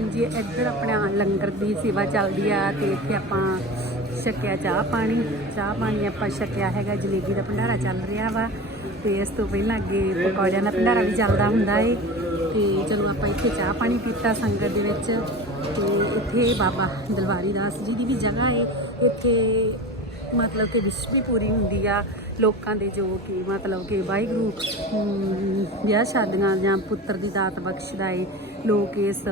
ਹਾਂਜੀ, ਇੱਧਰ ਆਪਣਾ ਲੰਗਰ ਦੀ ਸੇਵਾ ਚੱਲਦੀ ਆ ਤੇ ਇੱਥੇ ਆਪਾਂ ਛਕਿਆ ਚਾਹ ਪਾਣੀ। ਚਾਹ ਪਾਣੀ ਆਪਾਂ ਛਕਿਆ ਹੈਗਾ, ਜਲੇਬੀ ਦਾ ਭੰਡਾਰਾ ਚੱਲ ਰਿਹਾ ਵਾ ਤੇ ਇਸ ਤੋਂ ਪਹਿਲਾਂ ਅੱਗੇ ਪਕੌੜਿਆਂ ਦਾ ਭੰਡਾਰਾ ਵੀ ਚੱਲਦਾ ਹੁੰਦਾ ਏ। ਤੇ ਚਲੋ ਆਪਾਂ ਇੱਥੇ ਚਾਹ ਪਾਣੀ ਪੀਤਾ ਸੰਗਤ ਦੇ ਵਿੱਚ ਤੇ ਇੱਥੇ ਬਾਬਾ ਦਲਵਾਰੀ ਦਾਸ ਜੀ ਦੀ ਵੀ ਜਗ੍ਹਾ ਏ। ਇੱਥੇ ਮਤਲਬ ਕਿ ਵਿਸ਼ ਵੀ ਪੂਰੀ ਹੁੰਦੀ ਆ ਲੋਕਾਂ ਦੇ, ਜੋ ਕਿ ਮਤਲਬ ਕਿ ਵਾਹਿਗੁਰੂ ਵਿਆਹ ਸ਼ਾਦੀਆਂ ਜਾਂ ਪੁੱਤਰ ਦੀ ਦਾਤ ਬਖਸ਼ਦਾ ਏ। ਲੋਕ ਇਸ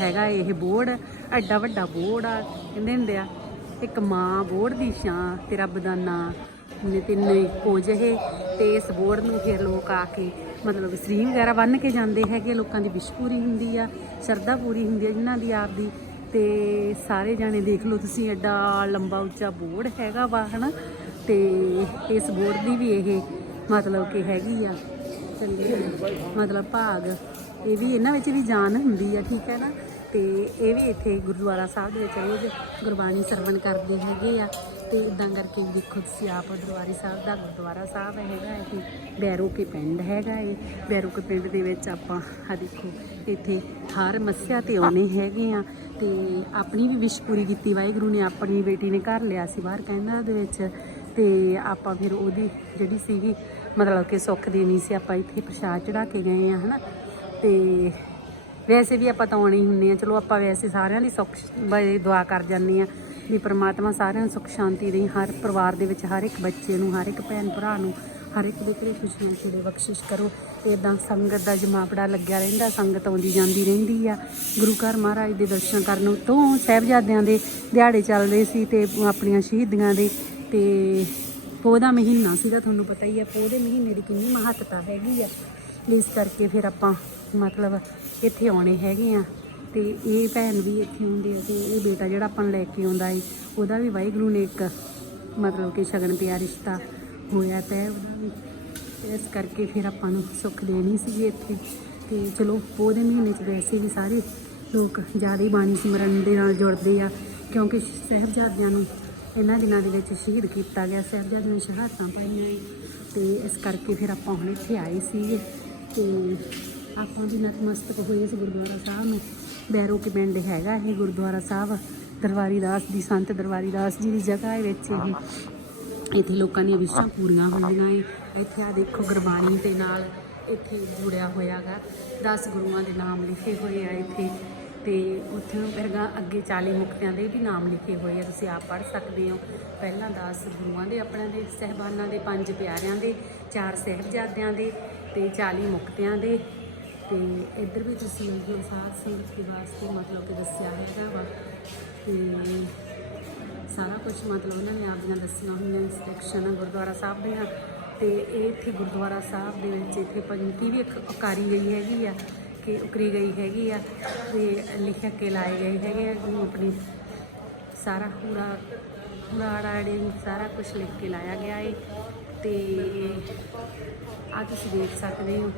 ਹੈਗਾ ਇਹ ਬੋਰਡ, ਐਡਾ ਵੱਡਾ ਬੋਰਡ ਆ। ਕਹਿੰਦੇ ਹੁੰਦੇ ਆ, ਇੱਕ ਮਾਂ ਬੋਰਡ ਦੀ ਛਾਂ ਤੇ ਰੱਬ ਦਾ ਨਾਂ। ਨੇ ਤਿੰਨੇ ਇੱਕੋ ਜਿਹੇ ਤੇ ਇਸ ਬੋਰਡ ਨੂੰ ਫਿਰ ਲੋਕ ਆ ਕੇ ਮਤਲਬ ਸਰੀਂ ਵਗੈਰਾ ਬੰਨ ਕੇ ਜਾਂਦੇ ਹੈਗੇ ਲੋਕਾਂ ਦੀ ਵਿਸ਼ ਪੂਰੀ ਹੁੰਦੀ ਆ, ਸ਼ਰਧਾ ਪੂਰੀ ਹੁੰਦੀ ਆ ਜਿਨ੍ਹਾਂ ਦੀ ਆਪ ਦੀ। ਤੇ ਸਾਰੇ ਜਾਣੇ ਦੇਖ ਲਓ ਤੁਸੀਂ, ਐਡਾ ਲੰਬਾ ਉੱਚਾ ਬੋਰਡ ਹੈਗਾ ਵਾ, ਹਨਾ? ਤੇ ਇਸ ਬੋਰਡ ਦੀ ਵੀ ਇਹ ਮਤਲਬ ਕਿ ਹੈਗੀ ਆ, ਚੰਗੇ ਮਤਲਬ ਭਾਗ। ਇਹ ਵੀ ਇਹਨਾਂ ਵਿੱਚ ਵੀ ਜਾਨ ਹੁੰਦੀ ਆ, ਠੀਕ ਹੈ ਨਾ? ਤੇ ਇਹ ਵੀ ਇੱਥੇ ਗੁਰਦੁਆਰਾ ਸਾਹਿਬ ਦੇ ਵਿੱਚ ਰੋਜ਼ ਗੁਰਬਾਣੀ ਸਰਵਣ ਕਰਦੇ ਹੈਗੇ ਆ। ਤੇ ਇਦਾਂ ਕਰਕੇ ਦੇਖੋ ਤੁਸੀਂ ਆਪ ਦਰਬਾਰੀ ਸਾਹਿਬ ਦਾ ਗੁਰਦੁਆਰਾ ਸਾਹਿਬ ਹੈਗਾ ਇਹ ਬੈਰੋ ਕੇ ਪਿੰਡ ਹੈਗਾ ਇਹ। ਬੈਰੋ ਕੇ ਪਿੰਡ ਦੇ ਵਿੱਚ ਆਪਾਂ ਆ ਦੇਖੋ, ਇੱਥੇ ਹਰ ਮੱਸਿਆ ਤੇ ਆਉਣੇ ਹੈਗੇ ਆ। ਤੇ ਆਪਣੀ ਵੀ ਵਿਸ਼ ਪੂਰੀ ਕੀਤੀ, ਵਾਹਿਗੁਰੂ ਨੇ ਆਪਣੀ ਬੇਟੀ ਨੇ ਘਰ ਲਿਆ ਸੀ ਬਾਹਰ ਕਹਿੰਦਾ ਦੇ ਵਿੱਚ। ਤੇ ਆਪਾਂ ਫਿਰ ਉਹਦੀ ਜਿਹੜੀ ਸੀਗੀ, ਮਤਲਬ ਕਿ ਸੁੱਖ ਦੇਣੀ ਸੀ, ਆਪਾਂ ਇੱਥੇ ਪ੍ਰਸ਼ਾਦ ਚੜਾ ਕੇ ਗਏ ਆ, ਹਨਾ? ਤੇ ਵੈਸੇ ਵੀ ਆਪਾਂ ਤਾਂ ਆਉਣੇ ਹੀ ਹੁੰਨੇ ਆ ਚਲੋ ਆਪਾਂ ਵੈਸੇ ਸਾਰਿਆਂ ਲਈ ਸੁੱਖ ਬਾਰੇ ਦੁਆ ਕਰ ਜਾਂਦੇ ਆ ਵੀ ਪ੍ਰਮਾਤਮਾ ਸਾਰਿਆਂ ਨੂੰ ਸੁੱਖ ਸ਼ਾਂਤੀ ਦੇ ਹਰ ਪਰਿਵਾਰ ਦੇ ਵਿੱਚ ਹਰ ਇੱਕ ਬੱਚੇ ਨੂੰ, ਹਰ ਇੱਕ ਭੈਣ ਭਰਾ ਨੂੰ, ਹਰ ਇੱਕ ਦੇ ਘਰੇ ਖੁਸ਼ੀਆਂ ਖੇੜੇ ਬਖਸ਼ਿਸ਼ ਕਰੋ। ਇਦਾਂ ਸੰਗਤ ਦਾ ਜਮਾਵੜਾ ਲੱਗਿਆ ਰਹਿੰਦਾ, ਸੰਗਤ ਆਉਂਦੀ ਜਾਂਦੀ ਰਹਿੰਦੀ ਆ। ਗੁਰੂ ਘਰ ਮਹਾਰਾਜ ਦੇ ਦਰਸ਼ਨ ਕਰਨ ਤੋਂ ਸਾਹਿਬਜ਼ਾਦਿਆਂ ਦੇ ਦਿਹਾੜੇ ਚੱਲਦੇ ਸੀ ਤੇ ਆਪਣੀਆਂ ਸ਼ਹੀਦੀਆਂ ਦੇ ਤੇ ਪੋਹ ਦਾ ਮਹੀਨਾ ਸੀਗਾ, ਤੁਹਾਨੂੰ ਪਤਾ ਹੀ ਆ, ਪੋਹ ਦੇ ਮਹੀਨੇ ਦੀ ਕਿੰਨੀ ਮਹੱਤਤਾ ਹੈਗੀ ਆ। ਇਸ ਕਰਕੇ ਫਿਰ ਆਪਾਂ ਮਤਲਬ ਇੱਥੇ ਆਉਣੇ ਹੈਗੇ ਆ ਤੇ ਇਹ ਭੈਣ ਵੀ ਇੱਥੇ ਹੁੰਦੀ ਆ ਤੇ ਇਹ ਬੇਟਾ ਜਿਹੜਾ ਆਪਾਂ ਨੂੰ ਲੈ ਕੇ ਆਉਂਦਾ ਏ, ਉਹਦਾ ਵੀ ਵਾਹਿਗੁਰੂ ਨੇ ਇੱਕ ਮਤਲਬ ਕਿ ਸ਼ਗਨ ਪਿਆ ਰਿਸ਼ਤਾ ਹੋਇਆ ਤੈ ਉਹਦਾ ਵੀ। ਇਸ ਕਰਕੇ ਫਿਰ ਆਪਾਂ ਨੂੰ ਸੁੱਖ ਦੇਣੀ ਸੀਗੀ ਇੱਥੇ। ਤੇ ਚਲੋ ਪੋਹ ਦੇ ਮਹੀਨੇ 'ਚ ਵੈਸੇ ਵੀ ਸਾਰੇ ਲੋਕ ਜ਼ਿਆਦਾ ਹੀ ਬਾਣੀ ਸਿਮਰਨ ਦੇ ਨਾਲ ਜੁੜਦੇ ਆ, ਕਿਉਂਕਿ ਸਾਹਿਬਜ਼ਾਦਿਆਂ ਨੂੰ ਇਹਨਾਂ ਦਿਨਾਂ ਦੇ ਵਿੱਚ ਸ਼ਹੀਦ ਕੀਤਾ ਗਿਆ, ਸਾਹਿਬਜ਼ਾਦਿਆਂ ਨੂੰ ਸ਼ਹਾਦਤਾਂ ਪਾਈਆਂ ਏ। ਤੇ ਇਸ ਕਰਕੇ ਫਿਰ ਆਪਾਂ ਹੁਣ ਇੱਥੇ ਆਏ ਸੀਗੇ। ਤੇ ਆਪਾਂ ਵੀ ਨਤਮਸਤਕ ਹੋਏ ਇਸ ਗੁਰਦੁਆਰਾ ਸਾਹਿਬ ਨੂੰ। ਬੈਰੋ ਕੇ ਪਿੰਡ ਹੈਗਾ ਇਹ ਗੁਰਦੁਆਰਾ ਸਾਹਿਬ, ਦਰਬਾਰੀ ਦਾਸ ਦੀ ਸੰਤ ਦਰਬਾਰੀ ਦਾਸ ਜੀ ਦੀ ਜਗ੍ਹਾ ਹੈ ਵਿੱਚ ਇਹ। ਇੱਥੇ ਲੋਕਾਂ ਦੀਆਂ ਵਿਸ਼ਾਂ ਪੂਰੀਆਂ ਹੁੰਦੀਆਂ ਏ। ਇੱਥੇ ਆ ਦੇਖੋ ਗੁਰਬਾਣੀ ਦੇ ਨਾਲ ਇੱਥੇ ਜੁੜਿਆ ਹੋਇਆਗਾ 10 ਗੁਰੂਆਂ ਦੇ ਨਾਮ ਲਿਖੇ ਹੋਏ ਆ ਇੱਥੇ। ਤੇ ਉੱਥੇ ਫਿਰ ਅੱਗੇ 40 ਮੁਕਤਿਆਂ ਦੇ ਵੀ ਨਾਮ ਲਿਖੇ ਹੋਏ ਆ, ਤੁਸੀਂ ਆਪ ਪੜ੍ਹ ਸਕਦੇ ਹੋ। ਪਹਿਲਾਂ 10 ਗੁਰੂਆਂ ਦੇ ਆਪਣਿਆਂ ਦੇ, ਸਹਿਬਾਨਾਂ ਦੇ, ਪੰਜ ਪਿਆਰਿਆਂ ਦੇ, ਚਾਰ ਸਾਹਿਬਜ਼ਾਦਿਆਂ ਦੇ। ਤੇ 40 ਮੁਕਤਿਆਂ ਦੇ। ਤੇ ਇੱਧਰ ਵੀ ਤੁਸੀਂ ਜੋ ਸਾਧ ਸੰਗਤ ਦੇ ਵਾਸਤੇ ਮਤਲਬ ਕਿ ਦੱਸਿਆ ਹੈਗਾ ਵਾ। ਤੇ ਸਾਰਾ ਕੁਝ ਮਤਲਬ ਉਹਨਾਂ ਨੇ ਆਪਦੀਆਂ ਦੱਸੀਆਂ ਹੋਈਆਂ ਇੰਸਟਰਕਸ਼ਨ ਗੁਰਦੁਆਰਾ ਸਾਹਿਬ ਦੀਆਂ। ਤੇ ਇਹ ਇੱਥੇ ਗੁਰਦੁਆਰਾ ਸਾਹਿਬ ਦੇ ਵਿੱਚ ਇੱਥੇ ਪੰਕਤੀ ਵੀ ਇੱਕ ਉਕਾਰੀ ਗਈ ਹੈਗੀ ਆ, ਕਿ ਉਕਰੀ ਗਈ ਹੈਗੀ ਆ। ਤੇ ਲਿਖ ਕੇ ਲਾਏ ਗਏ ਹੈਗੇ ਆ ਜਿਹਨੂੰ ਆਪਣੀ ਸਾਰਾ ਪੂਰਾ ਪੂਰਾੜੇ ਸਾਰਾ ਕੁਝ ਲਿਖ ਕੇ ਲਾਇਆ ਗਿਆ ਏ। ਤੇ ਆ ਤੁਸੀਂ ਦੇਖ ਸਕਦੇ ਹੋ,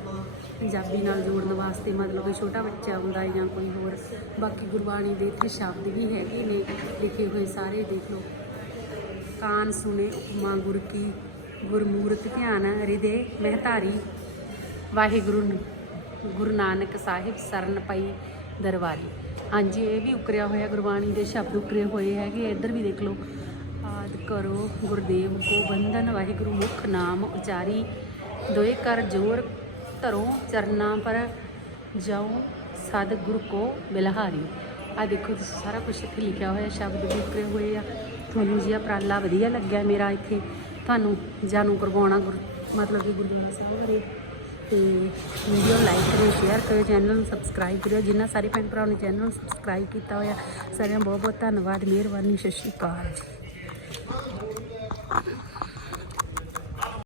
ਪੰਜਾਬੀ ਨਾਲ ਜੋੜਨ ਵਾਸਤੇ ਮਤਲਬ ਕੋਈ ਛੋਟਾ ਬੱਚਾ ਹੁੰਦਾ ਜਾਂ ਕੋਈ ਹੋਰ। ਬਾਕੀ ਗੁਰਬਾਣੀ ਦੇ ਇੱਥੇ ਸ਼ਬਦ ਵੀ ਹੈਗੇ ਨੇ, ਲਿਖੇ ਹੋਏ ਸਾਰੇ ਦੇਖ ਲਓ। ਕਾਨ ਸੁਨੇ ਉਪਮਾ ਗੁਰ ਕੀ, ਗੁਰਮੂਰਤ ਧਿਆਨ ਹਿਰਦੇ ਮਹਤਾਰੀ। ਵਾਹਿਗੁਰੂ ਗੁਰੂ ਨਾਨਕ ਸਾਹਿਬ ਸਰਨ ਪਈ ਦਰਬਾਰੀ। ਹਾਂਜੀ, ਇਹ ਵੀ ਉਕਰਿਆ ਹੋਇਆ ਗੁਰਬਾਣੀ ਦੇ ਸ਼ਬਦ ਉਕਰੇ ਹੋਏ ਹੈਗੇ, ਇੱਧਰ ਵੀ ਦੇਖ ਲਓ। ਆਦ ਕਰੋ, ਗੁਰਦੇਵ ਕੋ ਬੰਧਨ, ਵਾਹਿਗੁਰੂ ਮੁਖ ਨਾਮ ਉਚਾਰੀ। ਦੋਏ ਕਰ ਜੋਰ ਧਰੋ ਚਰਨਾ ਪਰ ਜਾਉ ਸਦ ਗੁਰੂ ਕੋ ਬਿਲਹਾਰੀ। ਆ ਦੇਖੋ ਤੁਸੀਂ ਸਾਰਾ ਕੁਝ ਇੱਥੇ ਲਿਖਿਆ ਹੋਇਆ, ਸ਼ਬਦ ਵੀ ਹੋਏ ਆ। ਤੁਹਾਨੂੰ ਜੀ ਉਪਰਾਲਾ ਵਧੀਆ ਲੱਗਿਆ ਮੇਰਾ ਇੱਥੇ। ਤੁਹਾਨੂੰ ਜਾਣੂ ਕਰਵਾਉਣਾ ਗੁਰ, ਮਤਲਬ ਕਿ ਗੁਰਦੁਆਰਾ ਸਾਹਿਬ ਬਾਰੇ। ਤੇ ਵੀਡੀਓ ਲਾਈਕ ਕਰਿਓ ਸ਼ੇਅਰ ਕਰਿਓ ਚੈਨਲ ਨੂੰ ਸਬਸਕ੍ਰਾਈਬ ਕਰਿਓ। ਜਿਨ੍ਹਾਂ ਸਾਰੇ ਭੈਣ ਭਰਾਵਾਂ ਨੇ ਚੈਨਲ ਨੂੰ ਸਬਸਕ੍ਰਾਈਬ ਕੀਤਾ ਹੋਇਆ, ਸਾਰਿਆਂ ਦਾ ਬਹੁਤ ਬਹੁਤ ਧੰਨਵਾਦ, ਮਿਹਰਬਾਨੀ, ਸਤਿ ਸ਼੍ਰੀ ਅਕਾਲ। ਜੀ Come on,